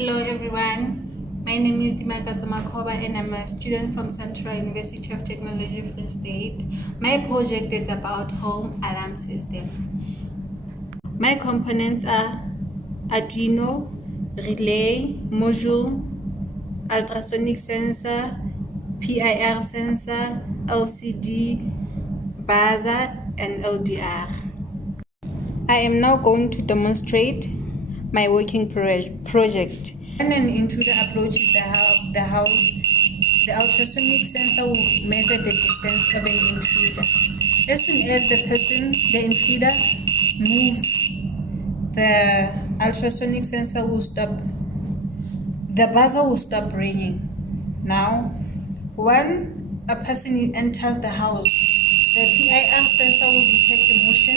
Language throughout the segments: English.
Hello everyone, my name is Dimakatso Makoba and I'm a student from Central University of Technology, Free State. My project is about home alarm system. My components are Arduino, relay, module, ultrasonic sensor, PIR sensor, LCD, buzzer and LDR. I am now going to demonstrate my working project. When an intruder approaches the house, the ultrasonic sensor will measure the distance of an intruder. As soon as the intruder moves, the ultrasonic sensor will stop, the buzzer will stop ringing. Now, when a person enters the house, the PIR sensor will detect the motion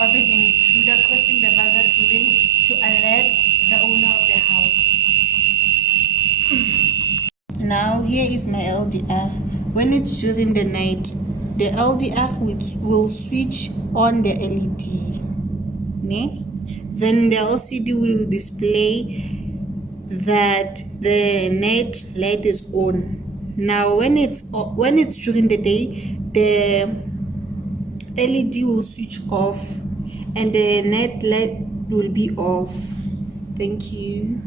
of an intruder, causing the buzzer to ring to alert the owner of the house. Now, here is my LDR. When it's during the night, the LDR will switch on the LED. Then the LCD will display that the night light is on. Now, when it's during the day, the LED will switch off and the night light will be off. Thank you.